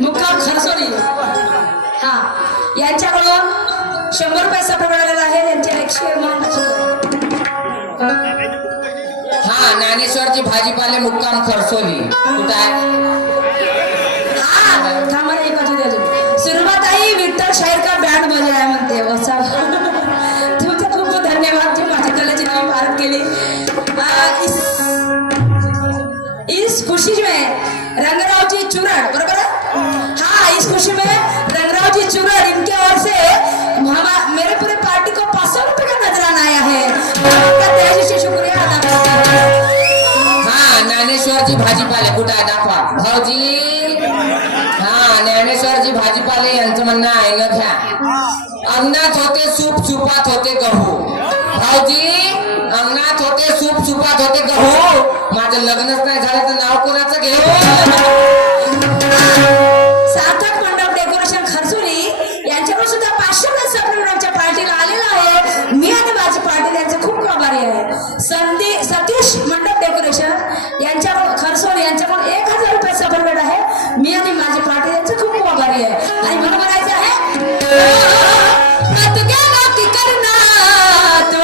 मुक्काम खरसोली हा यांच्याकडून 100 रुपये सापडलेला आहे. त्यांचे 100 हा ज्ञानेश्वरची भाजीपाले मुक्काम खरसोली कुठं आहे? हा थांबा एक वाजू द्या. सुरुवाताई विठ्ठल शाहीर का बँड बजाया म्हणते. वसा तुमचे खूप खूप धन्यवाद. तुम्ही माझ्या कलेची नवी भारत केली. इस खुशी में रंगराव जी चूरण बरोबर है. हाँ इस खुशी में रंगराव जी चूरण इनके ओर से मेरे पूरे पार्टी को 500 रुपए का नजराना आया है. उनका शुक्रिया अदा करते हैं. हाँ ज्ञानेश्वरची भाजीपाले कुठं आहे दाखवा भाऊजी. हा ज्ञानेश्वरजी भाजीपाले यांचं म्हणणं आहे न घ्या. अंगणात होते सूप सुपात होते गहू. भाऊजी अंगणात होते सूप सुपात होते गहू. माझं लग्नच नाही झालं तर नाव कोणाचं घेऊ. सार्थक मंडप डेकोरेशन खरसोली यांच्याकडून सुद्धा 500 रुपये सप्रेम आमच्या पार्टीला आलेला आहे. मी आणि माझी पार्टी त्यांचे खूप आभारी आहे. सतीश मंडप डेकोरेशन यांच्याकडून खरसोली यांच्याकडून 1000 रुपये सप्रेम आहे. मी आणि माझी पार्टी त्यांचे खूप आभारी आहे. आणि मला म्हणायचं आहे करना तू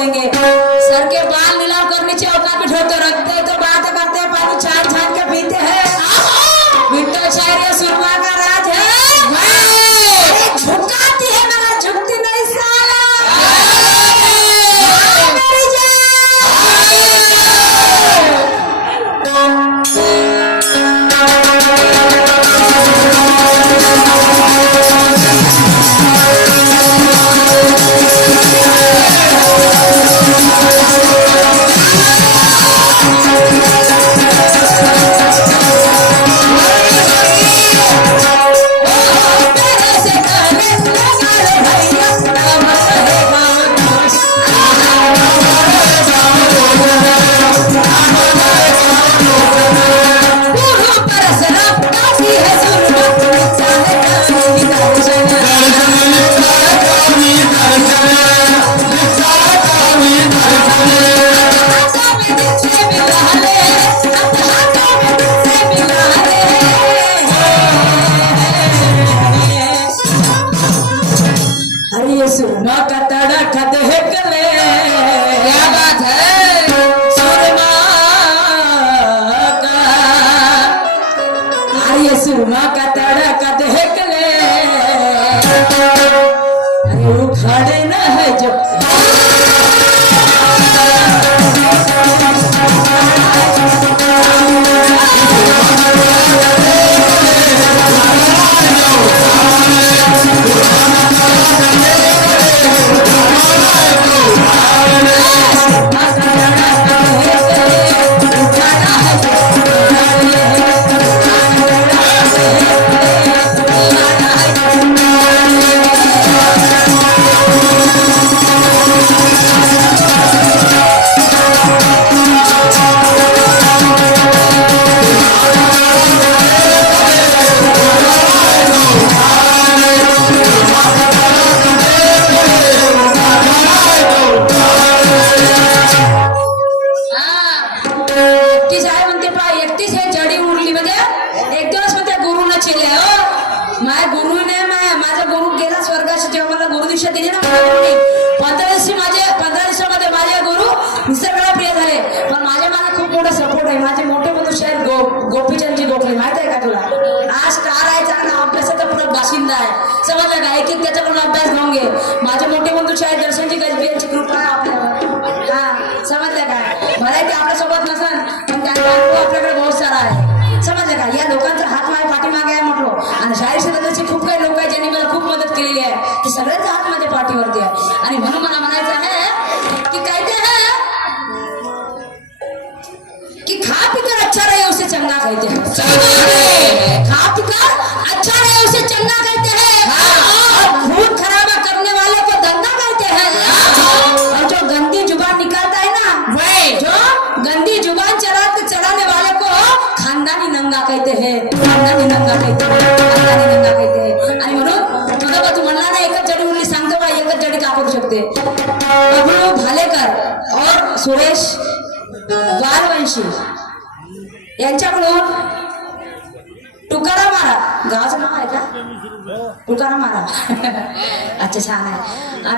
देंगे सर के बाल नीलाम करने की औकात में ठोते रखते तो बात करते हैं पानी छान छान के पीते हैं मिट्टो शायरी सुरमा का राज है अरे झुकाती है मगर झुकती नहीं साला मेरी सुरमा का तड़कत है गले क्या बात है सुरमा का अरे सुरमा का तड़कत है गले अरे वो खड़े न है जो निसर्गाला प्रिय झाले पण माझ्या मागे खूप मोठा सपोर्ट आहे माझे मोठे मोठे शायर गोपीचंदजी गोखले माहित आहे का तुला आज स्टार आहे चांगला अभ्यासाचा पूर्ण बाशिंदा आहे समजलं का एक एक त्याच्याकडून अभ्यास घेऊन घे माझे मोठे मोठे शायर दर्शनजी गजबी यांची कृपा आहे आपल्यावर हा समजलं काय भले ते आपल्यासोबत नसन पण त्यांचा अनुभव आपल्याकडे बहुत सारा आहे समजलं का या लोकांचा हात माझ्या पाठीमागे आहे म्हटलो आणि शाहीर क्षेत्राचे खूप काही लोक आहेत ज्यांनी मला खूप मदत केलेली आहे ते सगळ्यांचा हात माझ्या पाठीवरती आहे आणि म्हणून मला म्हणायचं आहे की काय ते है कि खा पीकर अच्छा रहे उसे चंगा कहते हैं खा पीकर अच्छा रहे उसे चंगा कहते हैं और खून खराबा करने वाले को दंगा कहते हैं और जो गंदी जुबान निकालता है ना जो गंदी जुबान चलाने वाले को खानदानी नंगा कहते हैं खानदानी नंगा कहते हैं खानदानी नंगा कहते हैं आणि म्हणून तुझा तू म्हणला ना एकच जडी उरली सांगतो बा एकच जडी का करू शकते बबलू भालेकर और सुरेश द्वारवंशी यांच्याकडून तुकाराम महाराज गावाचं नाव आहे का तुकाराम महाराज अच्छा छान आहे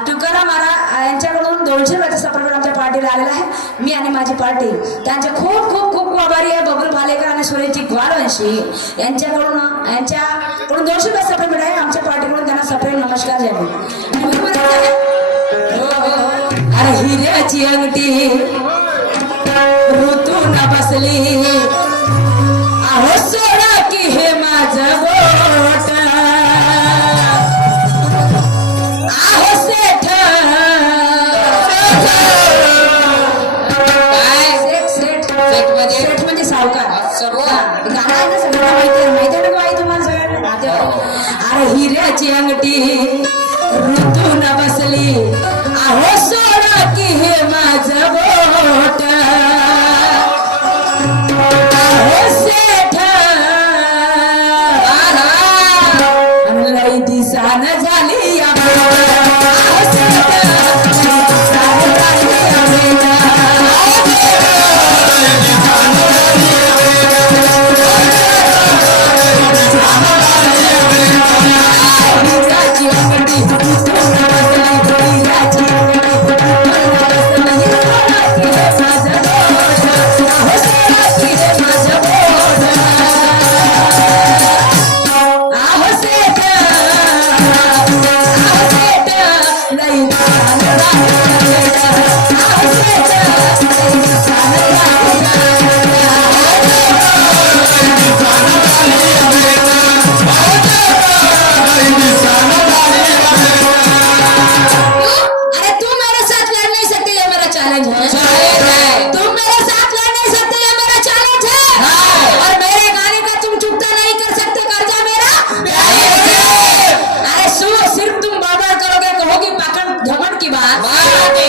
तुकाराम महाराज यांच्याकडून 200 रुपयाचा सपोर्ट आमच्या पार्टीला आलेला आहे मी आणि माझी पार्टी त्यांचे खूप खूप खूप आभारी आहे बबलू भालेकर आणि सुरेशजी द्वारवंशी यांच्याकडून 200 रुपये सपोर्ट आहे आमच्या पार्टीकडून त्यांना सप्रेम नमस्कार द्यावे अरे हिऱ्याची अंगठी ऋतू न बसली अहो सोडा की हे माझं बोट अहो सेठ सेठ म्हणजे सावकार गाणं आहे ना सगळ्यांना माहिती आहे ना बाई तुम्हाला सगळ्यांना अरे हिऱ्याची अंगठी ऋतू न बसली अहो सोडा की हे माझं बोट लई दिसान झाली अरे तू मेरे साथ लड़ नहीं सकती, ये मेरा चैलेंज है। चैलेंज है। तुम मेरे साथ लड़ नहीं सकते, ये मेरा चैलेंज है। हाँ। और मेरे गाने का तुम चुकता नहीं कर सकते कर्जा मेरा। अरे सिर्फ तुम बड़बड़ करोगे, कहोगे पाखंड घमंड की बात।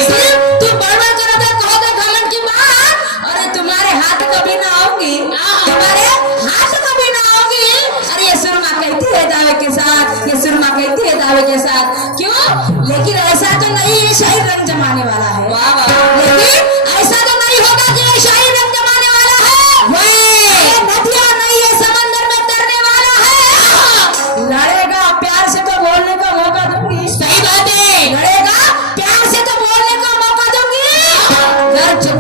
सिर्फ तुम बड़बड़ करोगे, कहोगे घमंड की बात। अरे तुम्हारे हाथ कभी ना आऊंगी, तुम्हारे हाथ कभी ना आऊंगी। अरे ये सुरमा कहती है दावे के साथ, ये सुरमा कहती है दावे के साथ। क्यों? लेकिन ऐसा तो नहीं, ये शाही रंग जमाने वाला है। वाह वाह। लेकिन ऐसा तो नहीं होगा कि ये शाही रंग जमाने वाला है। ये नदियां नहीं, ये समंदर में तैरने वाला है। लड़ेगा प्यार से तो बोलने का मौका दूंगी। सही बात है। लड़ेगा प्यार से तो बोलने का मौका दूंगी।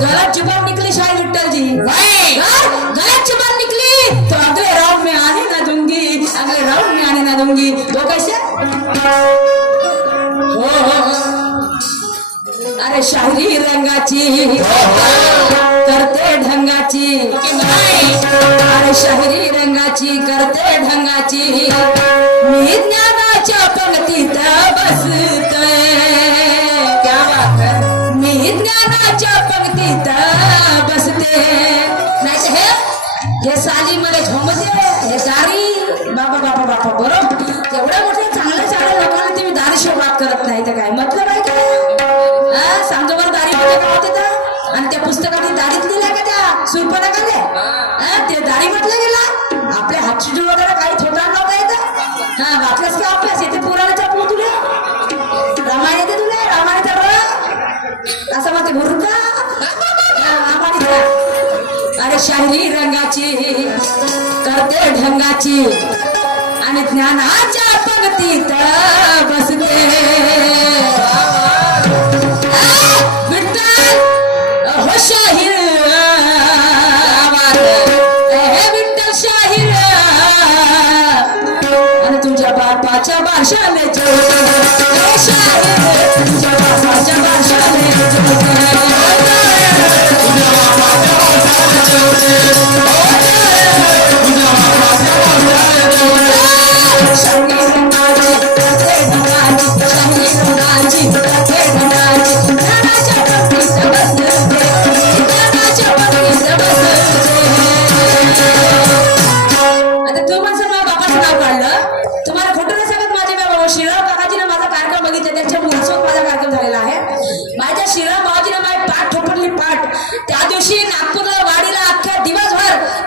गलत जुबान निकली शाही विट्ठल जी, गलत जुबान निकली तो अगले राउंड में आने ना दूंगी, अगले राउंड में आने ना दूंगी। वो कैसे? अरे शायरी रंगाची करते ढंगाची, अरे शायरी रंगाची करते ढंगाची, मी ज्ञानाच्या पंक्तीत बसतोय. क्या बात है. मी ज्ञानाच्या पंक्तीत बसते. नाही तर हे साली मला झोमते, हे दारी बाबा बाबा बाबा बरोबर. तेवढ्या मोठ्या चांगल्या चांगल्या लोकांना तुम्ही दारीशिवाय बात करत नाही तर काय मतलब आहे का? सांगतो बरं दारी म्हणजे काय होते तर? आणि त्या पुस्तकाने दारीत लिहिल्या का त्या सुरपणाकडे? ते दारी म्हटलं गेला. आपल्या हातची जोड वगैरे काही थोटा नव्हता येत. वाटलंच का अभ्यास येते पुराणाचा पू तुला, रामायण येते तुला, रामायणाचा डोळा असं मग ते भरून का अरे शायरी रंगाची करते ढंगाची आणि ज्ञानाच्या पंक्तीत बसते. विठ्ठल हो शाहीर, हे विठ्ठल शाहीर आणि तुझ्या बापाच्या भाषाने हे शाहीर, तुझ्या बापाच्या भाषाने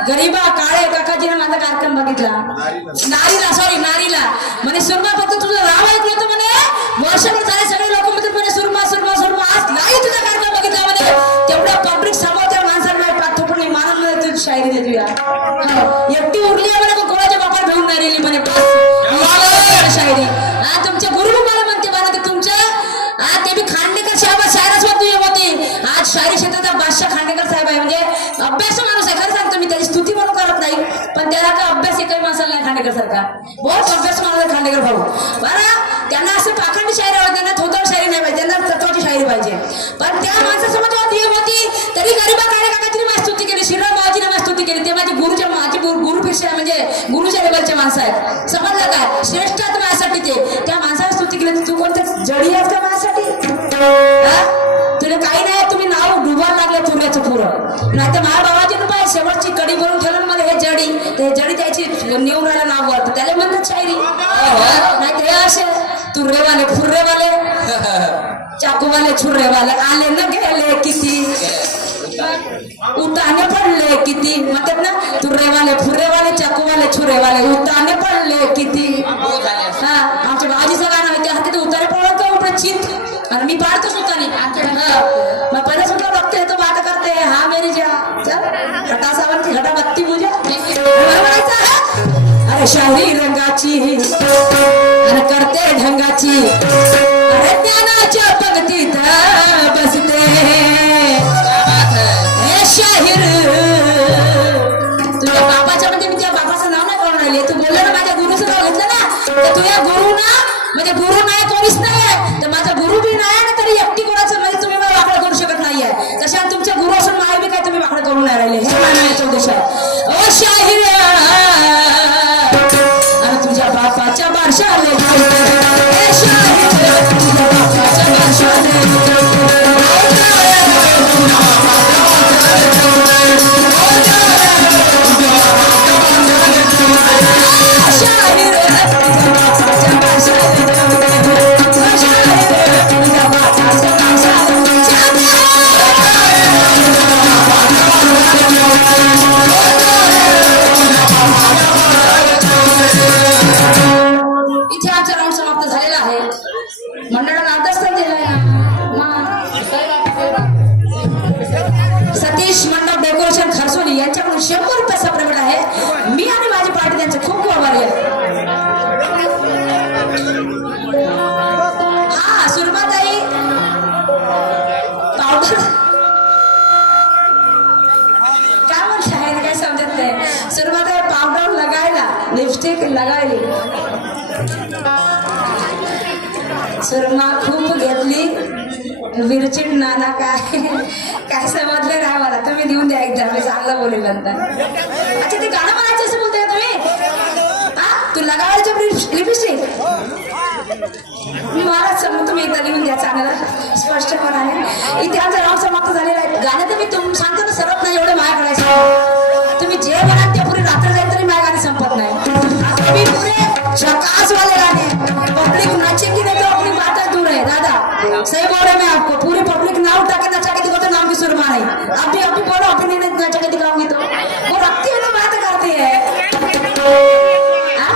गरीबा काळे काकाजीने माझा कार्यक्रम बघितला. नारीला म्हणे सुरमा फक्त तुझं नाव ऐकलं होतं म्हणे, वर्षभर झाले सगळे लोक म्हणतात म्हणे सुरमा सुरमा सुरमा. आज नाही तुझा कार्यक्रम बघितला म्हणे. तेवढ्या पब्लिक समोर त्या माणसाला माझी पाठ थोपडली, मानून म्हणे तुझी शायरी देतूया. एकटी उरली आहे म्हणे, कोणाच्या बापाला घेऊन नाही राहिली म्हणे शायरी. तुमच्या गुरु मला म्हणते मला की तुमच्या ते बी खांडेकर साहेब शायरास्वत तुझी होती. आज शायरी क्षेत्राचा बादशाह खांडेकर साहेब आहे. म्हणजे अभ्यास माणूस आहे. खरं सांगतो मी त्याची स्तुती म्हणून करत नाही, पण त्याला का अभ्यास एकही माणसाला नाही खांडेकर सारखा. बहुत अभ्यास माणूस खांडेकर भाऊ बरं. त्यांना असं पाखंडी शायरी आवडते, त्यांना थोडं शायरी नाही पाहिजे, त्यांना तत्वाची शायरी पाहिजे. पण त्या माणसासमोर होती तरी गरीबा काळे काकाची माझी स्तुती केली, श्रीराम बाबाजीने माझी स्तुती केली. ते माझी माझी गुरुपेक्षा म्हणजे गुरुच्या लेवलचे माणसं आहेत. समजलं काय? श्रेष्ठात माझ्यासाठी ते त्या माणसाला स्तुती केली. तू कोणत्या जडी आहेस का माझ्यासाठी? तुला काही नाही, तुम्ही नाव डुबायला लागले पुऱ्याचं पुरं. नाही तर माझ्या बाबाजीनं पाहिजे शेवटची कडी भरून ठेवलं मला हे जडी, ते जडी त्याची नेऊन राहिला नाव वरतं, त्याला म्हणतात शायरी. नाही ते असे तुर्रेवाले फुर्रेवाले चाकूवाले छुर्रेवाले आले न गेले किती, उताने पडले किती. म्हणतात ना तुर्रेवाले फुर्रेवाले चाकूवाले छुर्रेवाले उताने पडले किती. आमच्या बाबाजीचं गाणं आहे, त्या हाती उताने पडलं का उपडे चित, आणि मी पाडतोच उताने. मग पहिलं सुद्धा बघते तो बात करते हा मेरी जा घटा सावंती घटा बत्ती पूजा. अरे शायरी रंगाची आणि करते ढंगाची, अरे ज्ञानाच्या पंक्तीत बसते. हे शाहीर तुझ्या बापाच्या म्हणजे मी त्या बापाचं नाव नाही करून राहिले. तू बोलला ना माझ्या गुरुचं नाव घेतलं ना, तर तुझ्या गुरु ना म्हणजे गुरु नाही कोणीच नाही, तर माझा गुरु बी नाही ना इथे आमचा राऊंड समाप्त झालेला आहे. मंडळाला अभ्यास तर दिलाय ना. सतीश मंडप डेकोरेशन खरसोली यांच्याकडून 100 रुपयाचा पेमेंट आहे. मी आणि माझी पार्टी त्यांचे खूप खूप आभारी आहे. हा सुरमाताई पावडर काय म्हणताय काय समजत नाही. सुरमाताई पावडर लगायला लिपस्टिक लगायली. सुरमा खूप घेतली विरचिड नाना काय काय समजलं नाही मला. तुम्ही देऊन द्या एकदा मी चांगलं बोलेल नंतर. अच्छा ते गाणं म्हणायचं असं बोलताय तुम्ही. हा तू लगावायचे लिपस्टिक मी मला समज तुम्ही एकदा लिहून द्या चांगलं स्पष्टपणाने. इथे आमचा राऊंड समाप्त झालेला आहे. गाणं तर मी सांगतो ना सरत नाही एवढं माया करायचं. तुम्ही जे म्हणाल ते पुरी रात्र जाईल तरी माया गाणी संपत नाही. मी पुरे झकास वाले गाने पब्लिक नाचेगी नहीं तो अपनी बात दूर है दादा. सही बोल रहे मैं आपको. पूरी पब्लिक ना उठा के नचा के दिखाओ तो नाम की सुरमा नहीं. अभी बोलो अपनी नहीं नचा के दिखाऊंगी तो वो रखती है ना बात करती है. हाँ?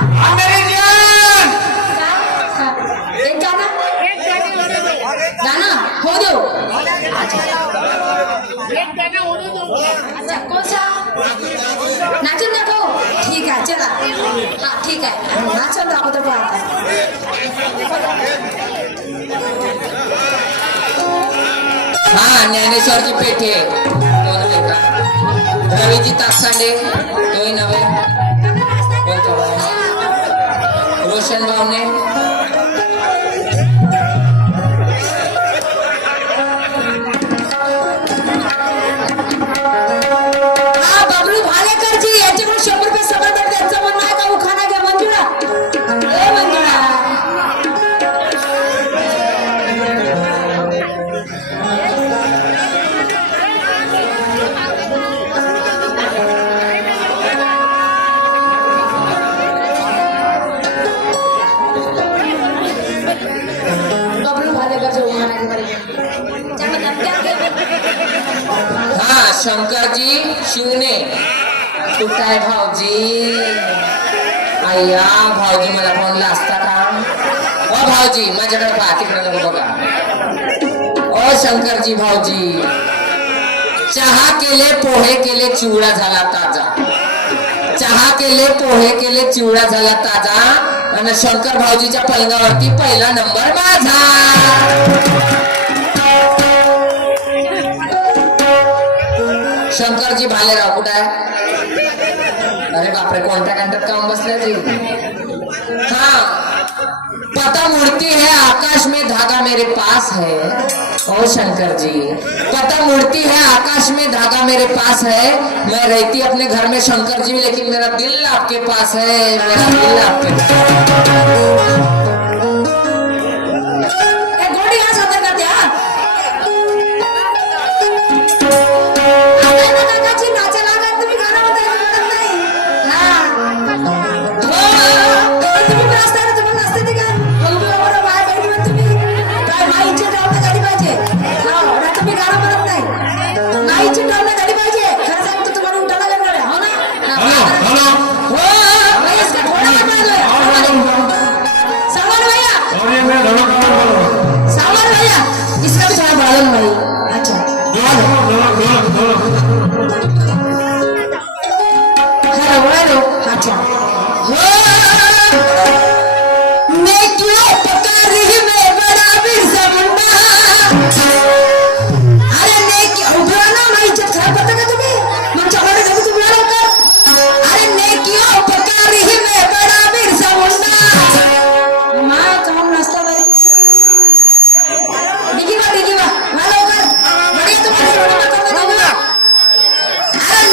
एक गाना गाना हो दो. अच्छा कौन सा नाचून दाखव. ठीक आहे चला. हा ठीक आहे नाचून दाखव तर पाहता. हा ज्ञानेश्वरची पेठे तो नव्हे का. रवीजी ताकसांडे तोही नव्हे. कोणता भाऊ? रोशन भावने. हा बबलू भालेकरजी यांच्याकडून 100 रुपये सबंध आहे. त्यांचं म्हणणं आहे का उखाणा घ्या मंजुळा. ए मंजुळा बबलू भालेकरचे उखाणा हा शंकरजी शिवणे. कुठाय भाऊजी. अय्या भाऊजी मला फोनला असता का. ओ भाऊजी माझ्याकडे पहा तिकडे नको बघा. ओ शंकरजी भाऊजी चहा केले पोहे केले चिवडा झाला ताजा. चहा केले पोहे केले चिवडा झाला ताजा. आणि शंकर भाऊजीच्या पलंगावरती पहिला नंबर माझा. शंकरजी भालेराव कुठे आहे. अरे बापरे कोणत्या कंटात काम बसल्या जी. हाँ पता मुड़ती है आकाश में धागा मेरे पास है. ओ शंकर जी पता मुड़ती है आकाश में धागा मेरे पास है. मैं रहती अपने घर में शंकर जी लेकिन मेरा दिल आपके पास है. मेरा दिल आपके गोडी हा सादर करते. काकाची नाचा लागत तुम्ही गाणं म्हणताय म्हणत नाही. तुम्ही पण असता ना तुम्हाला नसते ते का बरोबर बाय बहिणी म्हणत तुम्ही काय माईची डावना गाडी पाहिजे. ना तुम्ही गाणं म्हणत नाही. माईची डावना गाडी पाहिजे. खरं सांगतो तुम्हाला उठा लागेल गाड्या हो ना. भैया इसका थोड़ा मत मारो. सामान भैया सामान भैया इसका भी थोड़ा बढ़ा लो भाई. अच्छा हेलो अच्छा मैं क्यों पकारी मैं बड़ा बिरसा मुंडा. अरे मैं क्यों उभरा ना मैं इज्जत खराब करता का तुम्ही. मग चला रे तुम्ही लवकर. अरे मैं क्यों